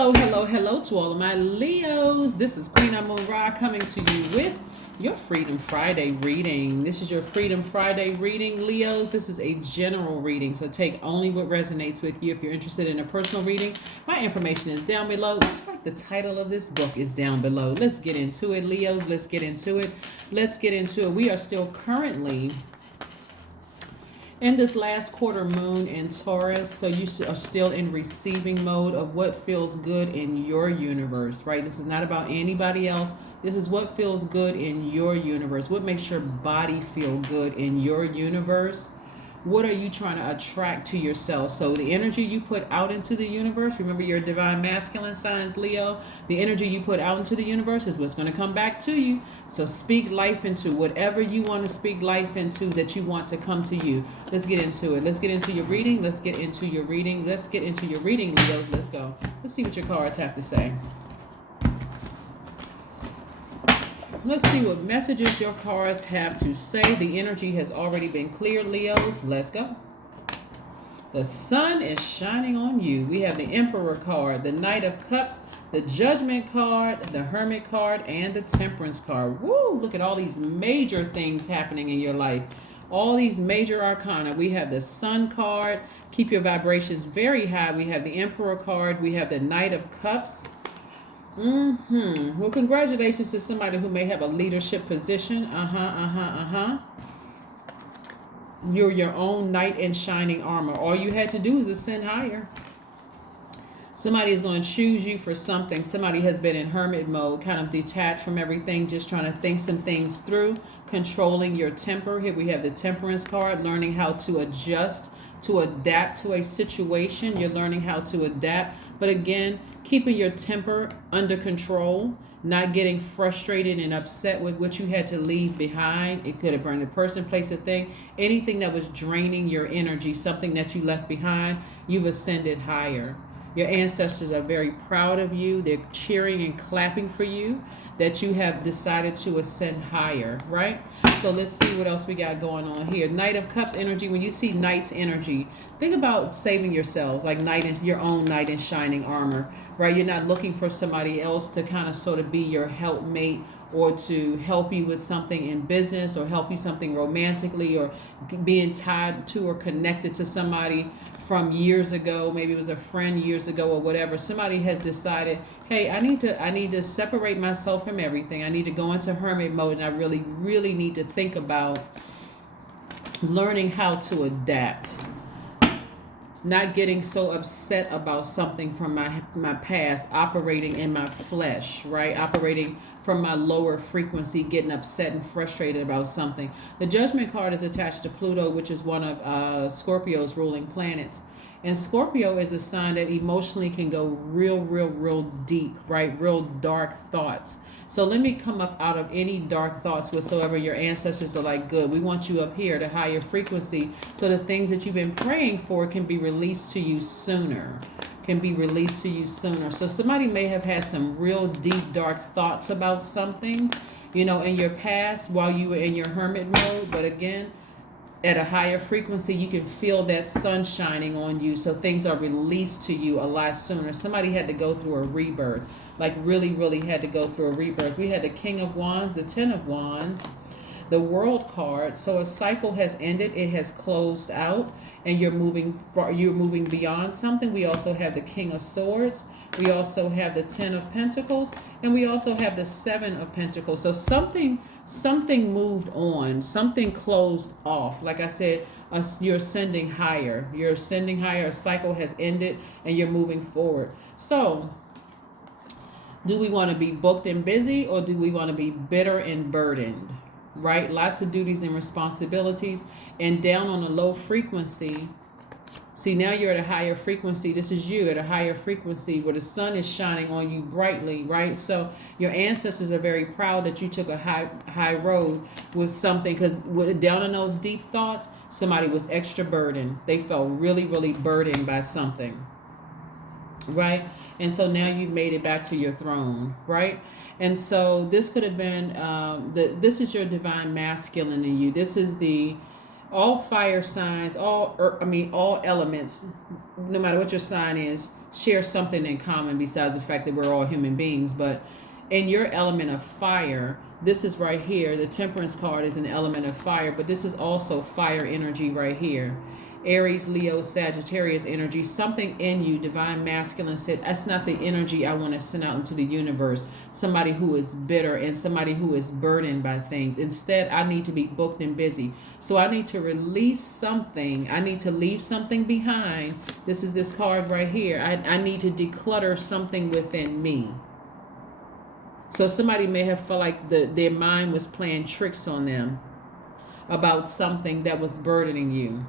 Hello to all of my Leos. This is Queen Moon Ra coming to you with your Freedom Friday reading. This is your Freedom Friday reading, Leos. This is a general reading, so take only what resonates with you. If you're interested in a personal reading, my information is down below, just like the title of this book is down below. Let's get into it, Leos. Let's get into it. We are still currently in this last quarter moon in Taurus, so you are still in receiving mode of what feels good in your universe, right? This is not about anybody else. This is what feels good in your universe. What makes your body feel good in your universe? What are you trying to attract to yourself? So the energy you put out into the universe, remember your divine masculine signs, Leo, the energy you put out into the universe is what's going to come back to you. So speak life into whatever you want to speak life into that you want to come to you. Let's get into it. Let's get into your reading. Leos. Let's go. Let's see what your cards have to say. Let's see what messages your cards have to say. The energy has already been cleared, Leos. Let's go. The sun is shining on you. We have the Emperor card, the Knight of Cups, the Judgment card, the Hermit card, and the Temperance card. Woo! Look at all these major things happening in your life. All these major arcana. We have the Sun card. Keep your vibrations very high. We have the Emperor card. We have the Knight of Cups. Well, congratulations to somebody who may have a leadership position. You're your own knight in shining armor. All you had to do is ascend higher. Somebody is going to choose you for something. Somebody has been in hermit mode, kind of detached from everything, just trying to think some things through, controlling your temper. Here we have the Temperance card, learning how to adjust, to adapt to a situation. You're learning how to adapt. But again, keeping your temper under control, not getting frustrated and upset with what you had to leave behind. It could have been a person, place, a thing. Anything that was draining your energy, something that you left behind, you've ascended higher. Your ancestors are very proud of you. They're cheering and clapping for you that you have decided to ascend higher, right? So let's see what else we got going on here. Knight of Cups energy. When you see Knight's energy, think about saving yourselves, like your own knight in shining armor, right? You're not looking for somebody else to kind of sort of be your helpmate or to help you with something in business or help you something romantically or being tied to or connected to somebody from years ago. Maybe it was a friend years ago or whatever. Somebody has decided, hey, I need to separate myself from everything. I need to go into hermit mode, and I really need to think about learning how to adapt. Not getting so upset about something from my past, operating in my flesh, right? Operating from my lower frequency, getting upset and frustrated about something. The Judgment card is attached to Pluto, which is one of Scorpio's ruling planets. And Scorpio is a sign that emotionally can go real deep, right? Real dark thoughts. So let me come up out of any dark thoughts whatsoever. Your ancestors are like, good. We want you up here to higher frequency so the things that you've been praying for can be released to you sooner. So somebody may have had some real deep, dark thoughts about something, in your past while you were in your hermit mode. But again, at a higher frequency, you can feel that sun shining on you, so things are released to you a lot sooner. Somebody had to go through a rebirth, like really had to go through a rebirth. We had the King of Wands, the Ten of Wands, the World card. So a cycle has ended, it has closed out, and you're moving beyond something. We also have the King of Swords. We also have the Ten of Pentacles, and we also have the Seven of Pentacles. So something moved on, something closed off. Like I said, you're ascending higher. A cycle has ended, and you're moving forward. So do we want to be booked and busy, or do we want to be bitter and burdened? Right? Lots of duties and responsibilities, and down on a low frequency. See, now you're at a higher frequency. This is you at a higher frequency where the sun is shining on you brightly, right? So your ancestors are very proud that you took a high road with something, because down in those deep thoughts, somebody was extra burdened. They felt really burdened by something, right? And so now you've made it back to your throne, right? And so this could have been, this is your divine masculine in you. This is all fire signs, all elements, no matter what your sign is, share something in common besides the fact that we're all human beings. But in your element of fire, this is right here. The Temperance card is an element of fire, but this is also fire energy right here. Aries, Leo, Sagittarius energy. Something in you, divine masculine, said, that's not the energy I want to send out into the universe. Somebody who is bitter and somebody who is burdened by things. Instead, I need to be booked and busy. So I need to release something. I need to leave something behind. This is this card right here. I need to declutter something within me. So somebody may have felt like their mind was playing tricks on them about something that was burdening you.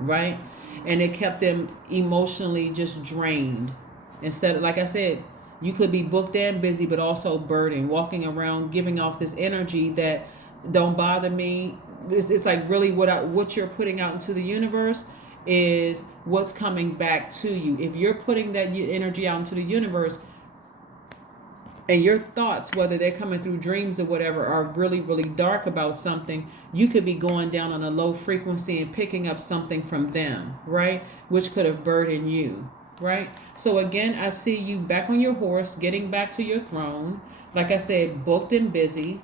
Right? And it kept them emotionally just drained. Instead of, like I said, you could be booked and busy, but also burdened, walking around giving off this energy that don't bother me. It's like really what you're putting out into the universe is what's coming back to you. If you're putting that energy out into the universe, and your thoughts, whether they're coming through dreams or whatever, are really, really dark about something, you could be going down on a low frequency and picking up something from them, right? Which could have burdened you, right? So again, I see you back on your horse, getting back to your throne. Like I said, booked and busy.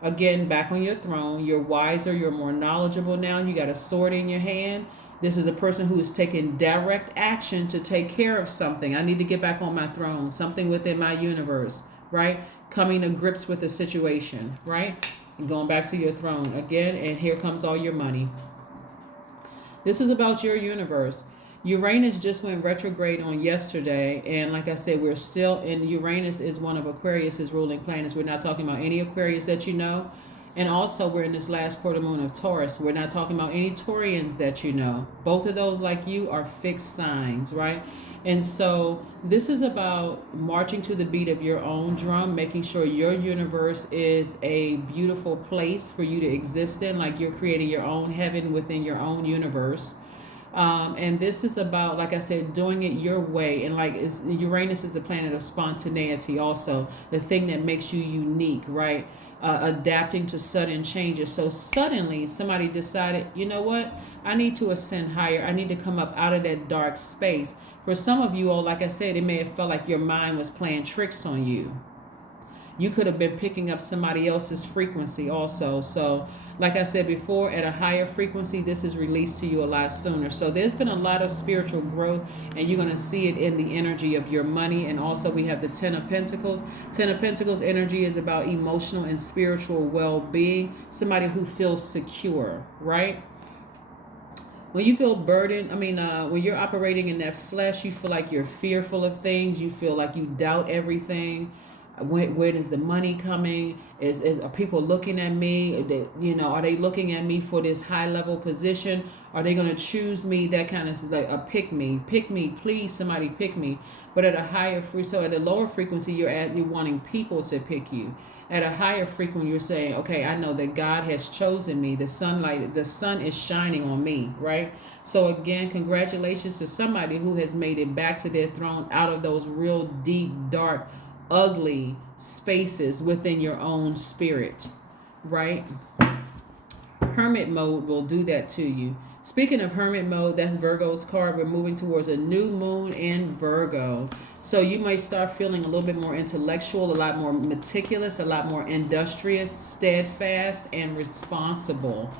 Again, back on your throne. You're wiser. You're more knowledgeable now. You got a sword in your hand. This is a person who is taking direct action to take care of something. I need to get back on my throne. Something within my universe. Right? Coming to grips with the situation, right? And going back to your throne again, and here comes all your money. This is about your universe. Uranus just went retrograde on yesterday, and like I said, we're still in Uranus is one of Aquarius's ruling planets. We're not talking about any Aquarius that you know. And also we're in this last quarter moon of Taurus. We're not talking about any Taurians that you know. Both of those, like you, are fixed signs, right? And so this is about marching to the beat of your own drum, making sure your universe is a beautiful place for you to exist in, like you're creating your own heaven within your own universe. And this is about, like I said, doing it your way. And like Uranus is the planet of spontaneity also, the thing that makes you unique, right? Adapting to sudden changes. So suddenly somebody decided, you know what? I need to ascend higher. I need to come up out of that dark space. For some of you all, like I said, it may have felt like your mind was playing tricks on you. You could have been picking up somebody else's frequency also. So like I said before, at a higher frequency, this is released to you a lot sooner. So there's been a lot of spiritual growth, and you're going to see it in the energy of your money. And also we have the Ten of Pentacles. Ten of Pentacles energy is about emotional and spiritual well-being. Somebody who feels secure, right? When you feel burdened, when you're operating in that flesh, you feel like you're fearful of things. You feel like you doubt everything. When is the money coming? Are people looking at me? Are they looking at me for this high level position? Are they going to choose me? That kind of like a pick me, please, somebody pick me. But at a higher so at a lower frequency, you're wanting people to pick you. At a higher frequency, you're saying, okay, I know that God has chosen me. The sun is shining on me, right? So again, congratulations to somebody who has made it back to their throne out of those real deep, dark, ugly spaces within your own spirit, right? Hermit mode will do that to you. Speaking of hermit mode, that's Virgo's card. We're moving towards a new moon in Virgo. So you might start feeling a little bit more intellectual, a lot more meticulous, a lot more industrious, steadfast, and responsible.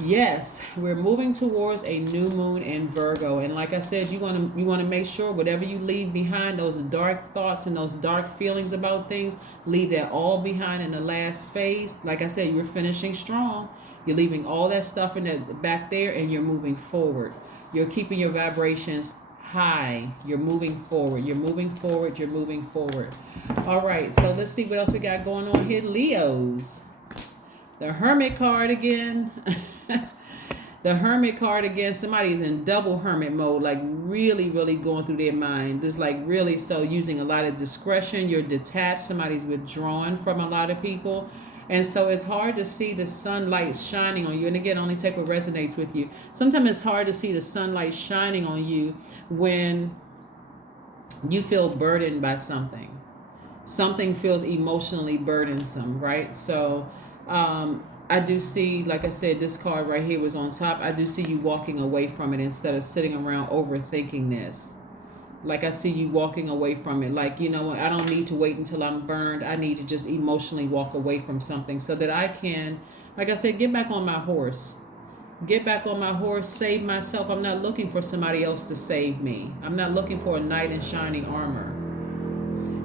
Yes, we're moving towards a new moon in Virgo. And like I said, you want to make sure whatever you leave behind, those dark thoughts and those dark feelings about things, leave that all behind in the last phase. Like I said, you're finishing strong. You're leaving all that stuff in that back there, and you're moving forward. You're keeping your vibrations high. You're moving forward. You're moving forward. You're moving forward. All right, so let's see what else we got going on here. Leos. The Hermit card again. The Hermit card again. Somebody's in double hermit mode, like really, really going through their mind. Just like really so using a lot of discretion. You're detached. Somebody's withdrawn from a lot of people. And so it's hard to see the sunlight shining on you. And again, only take what resonates with you. Sometimes it's hard to see the sunlight shining on you when you feel burdened by something. Something feels emotionally burdensome, right? So I do see, like I said, this card right here was on top. I do see you walking away from it instead of sitting around overthinking this. Like I see you walking away from it. Like, you know, I don't need to wait until I'm burned. I need to just emotionally walk away from something so that I can, like I said, get back on my horse. Get back on my horse, save myself. I'm not looking for somebody else to save me. I'm not looking for a knight in shining armor.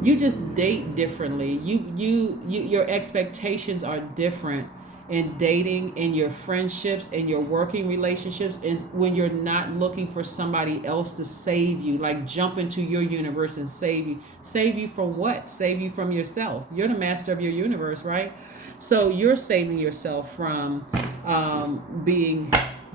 You just date differently. Your expectations are different in dating, in your friendships, in your working relationships, and when you're not looking for somebody else to save you, like jump into your universe and save you. Save you from what? Save you from yourself. You're the master of your universe, right? So you're saving yourself from being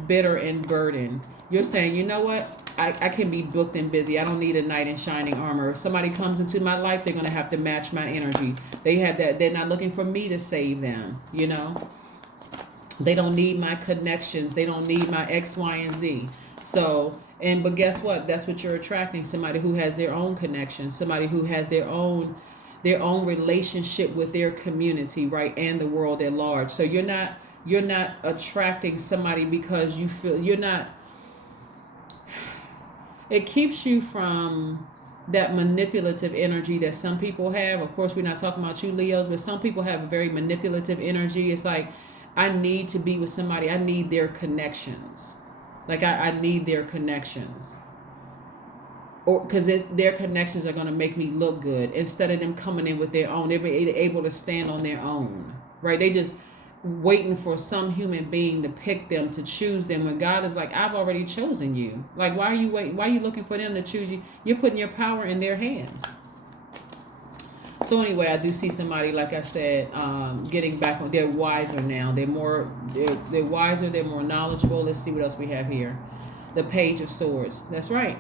bitter and burdened. You're saying, you know what? I can be booked and busy. I don't need a knight in shining armor. If somebody comes into my life, they're going to have to match my energy. They have that. They're not looking for me to save them, you know? They don't need my connections. They don't need my X, Y, and Z. So, but guess what? That's what you're attracting. Somebody who has their own connections. Somebody who has their own relationship with their community, right? And the world at large. So you're not attracting somebody because you feel you're not. It keeps you from that manipulative energy that some people have. Of course, we're not talking about you, Leos, but some people have a very manipulative energy. It's like, I need to be with somebody. I need their connections. Like I need their connections. Or because their connections are going to make me look good instead of them coming in with their own. They're able to stand on their own, right? They just waiting for some human being to pick them, to choose them, when God is like, I've already chosen you. Like, why are you waiting? Why are you looking for them to choose you? You're putting your power in their hands. So anyway, I do see somebody, like I said, getting back on. They're wiser now. They're wiser. They're more knowledgeable. Let's see what else we have here. The Page of Swords. That's right.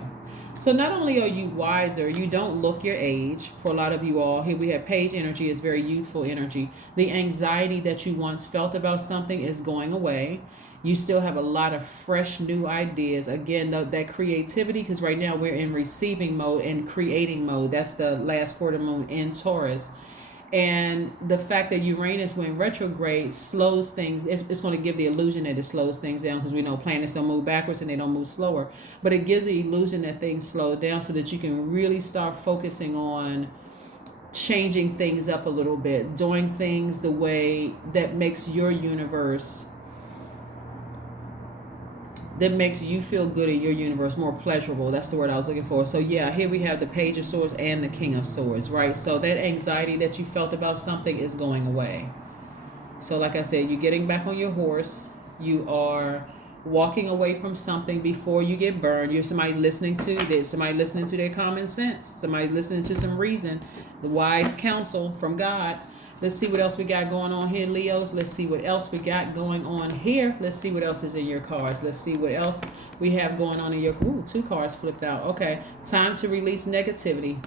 So not only are you wiser, you don't look your age. For a lot of you all, here we have Page energy is very youthful energy. The anxiety that you once felt about something is going away. You still have a lot of fresh new ideas. Again, that creativity, because right now we're in receiving mode and creating mode. That's the last quarter moon in Taurus. And the fact that Uranus went retrograde slows things. It's going to give the illusion that it slows things down, because we know planets don't move backwards and they don't move slower. But it gives the illusion that things slow down so that you can really start focusing on changing things up a little bit, doing things the way that makes your universe, that makes you feel good in your universe, more pleasurable. That's the word I was looking for. So yeah, here we have the Page of Swords and the King of Swords, right? So that anxiety that you felt about something is going away. So like I said, you're getting back on your horse. You are walking away from something before you get burned. You're somebody listening to their common sense. Somebody listening to some reason, the wise counsel from God. Let's see what else we got going on here, Leos. Let's see what else we got going on here. Let's see what else is in your cards. Let's see what else we have going on in your... Ooh, 2 cards flipped out. Okay. Time to release negativity.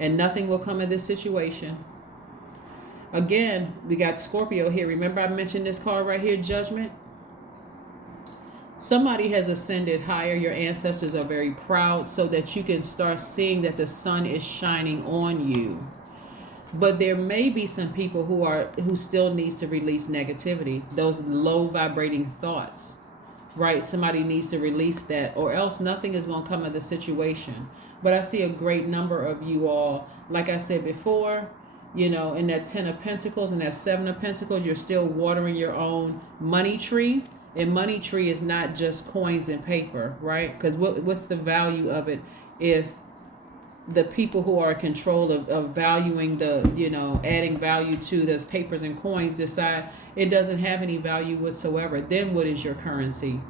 And nothing will come of this situation. Again, we got Scorpio here. Remember I mentioned this card right here, Judgment? Somebody has ascended higher. Your ancestors are very proud so that you can start seeing that the sun is shining on you. But there may be some people who still needs to release negativity, those low vibrating thoughts, right? Somebody needs to release that, or else nothing is going to come of the situation. But I see a great number of you all, like I said before, you know, in that 10 of Pentacles and that 7 of Pentacles, you're still watering your own money tree. And money tree is not just coins and paper, right? Because what's the value of it if the people who are in control of valuing adding value to those papers and coins decide it doesn't have any value whatsoever? Then what is your currency?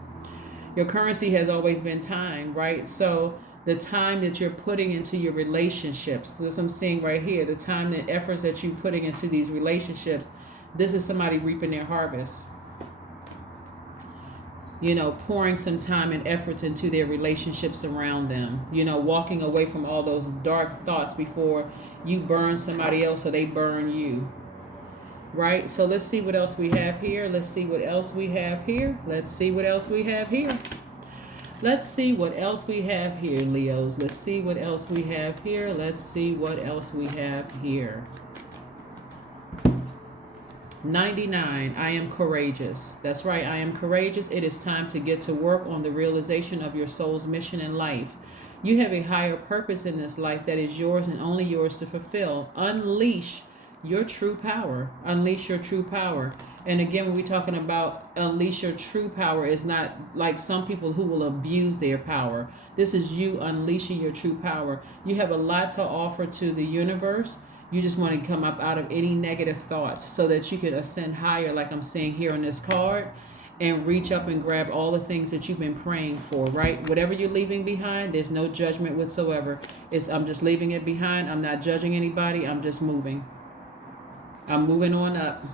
Your currency has always been time, right? So the time that you're putting into your relationships, this I'm seeing right here, the time and efforts that you're putting into these relationships, this is somebody reaping their harvest. You know, pouring some time and efforts into their relationships around them. You know, walking away from all those dark thoughts before you burn somebody else or they burn you. Right? So let's see what else we have here. Let's see what else we have here. Let's see what else we have here. Let's see what else we have here, Leos. Let's see what else we have here. Let's see what else we have here. 99, I am courageous. That's right, I am courageous. It is time to get to work on the realization of your soul's mission in life. You have a higher purpose in this life that is yours and only yours to fulfill. Unleash your true power. Unleash your true power. And again, when we're talking about unleash your true power, is not like some people who will abuse their power. This is you unleashing your true power. You have a lot to offer to the universe. You just want to come up out of any negative thoughts so that you can ascend higher, like I'm seeing here on this card, and reach up and grab all the things that you've been praying for, right? Whatever you're leaving behind, there's no judgment whatsoever. I'm just leaving it behind. I'm not judging anybody. I'm just moving. I'm moving on up.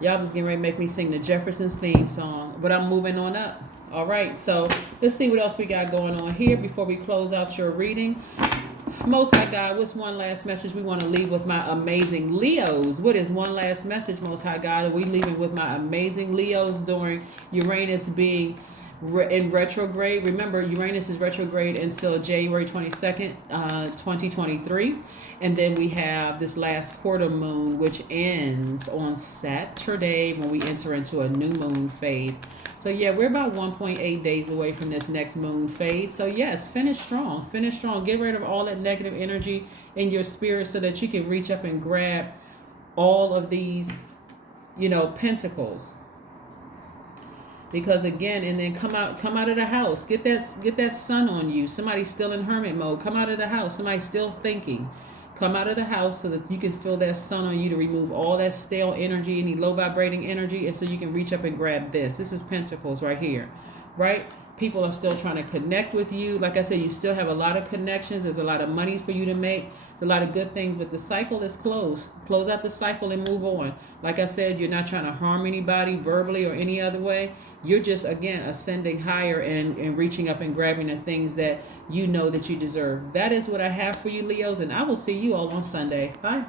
Y'all was getting ready to make me sing the Jeffersons theme song, but I'm moving on up. All right, so let's see what else we got going on here before we close out your reading. Most High God, what's one last message we want to leave with my amazing Leos? What is one last message, Most High God? Are we leaving with my amazing Leos during Uranus being in retrograde? Remember, Uranus is retrograde until January 22nd, 2023. And then we have this last quarter moon, which ends on Saturday when we enter into a new moon phase. So yeah, we're about 1.8 days away from this next moon phase. So yes, finish strong. Finish strong. Get rid of all that negative energy in your spirit so that you can reach up and grab all of these, pentacles. Because again, and then come out of the house. Get that sun on you. Somebody's still in hermit mode. Come out of the house. Somebody's still thinking. Come out of the house so that you can feel that sun on you to remove all that stale energy, any low vibrating energy, and so you can reach up and grab this. This is Pentacles right here, right? People are still trying to connect with you. Like I said, you still have a lot of connections. There's a lot of money for you to make. There's a lot of good things, but the cycle is closed. Close out the cycle and move on. Like I said, you're not trying to harm anybody verbally or any other way. You're just, again, ascending higher and reaching up and grabbing the things that you know that you deserve. That is what I have for you, Leos, and I will see you all on Sunday. Bye.